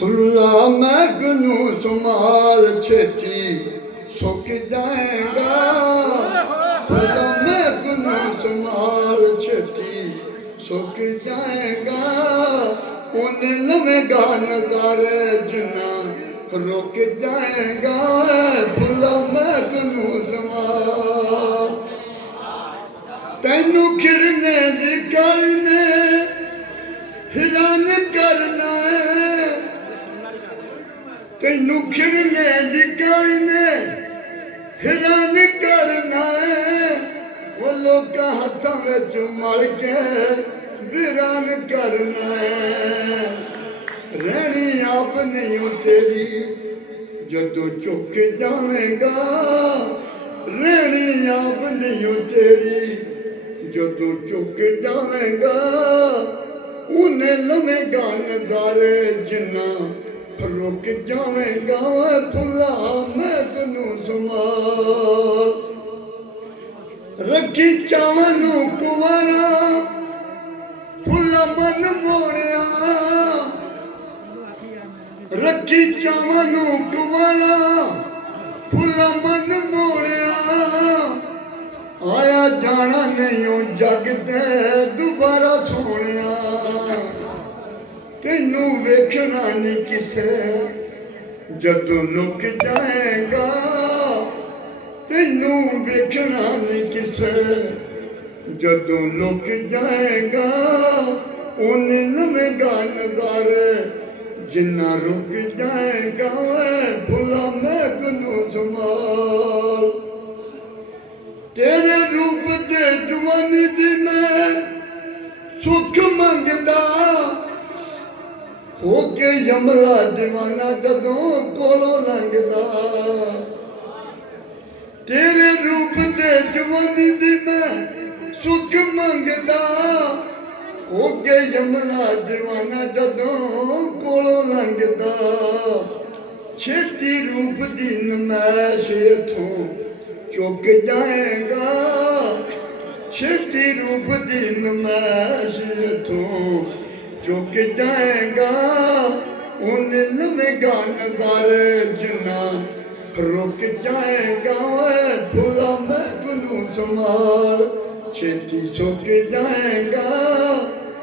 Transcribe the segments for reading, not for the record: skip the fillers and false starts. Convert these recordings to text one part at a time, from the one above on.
फुल्ला मैगनू संभाल छेती सुक जाएगा। फुल्ला मैगनू संभाल छेती सुक जाएगा। उन्हें लवेगा नजारे जिन्ना रुक जाएगा। फुल्ला मैगनू संभाल तेनू खिड़ने दी काली ने हिरान करना है। तेनू खिड़ने दी काली ने हिरान करना है। वो लोग हाथों में मल के वीरान करना है। रहनी आप नहीं हो तेरी जदों चुक जाएगा। रहनी आप नहीं हो तेरी जदों चुक जाएगा। उन्हें लवेगा नजारे जिन्ना रुक जाएगा। फुल्ला मैगनू संभाल रखी चावनू कुंवारा फुल्ला मन मोड़िया। रखी चावनू कुंवारा फुल्ला मन मोड़िया। आया जाना नहीं जग ते दोबारा सोनिया। तेनू वेखना नहीं किसे जदों लुक जाएगा। तेनू वेखना नहीं किसे जदों लुक जाएगा। उन्हें लवेगा नजारे जिन्ना रुक जाएगा। फुल्ला मैगनू संभाल तेरे रूप दे जवानी दी मैं सुख मंगदा। हो के यमला दीवाना जदों कोलों लंघदा। तेरे रूप दे जवानी दी मैं सुख मंगदा। हो के यमला दीवाना जदों कोलों लंघदा। छेती रूप दी नमैश इथों चुक जाएगा। छेती रूप दी नमैश इथों चुक जाएगा। उन्हें लवेगा नजारे जिन्ना रुक जाएगा। फुल्ला मैगनू संभाल छेती चुक जाएगा।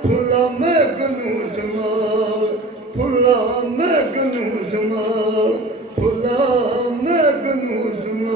फुल्ला मैगनू संभाल फुल्ला मैगनू संभाल फुल्ला मैगनू संभाल।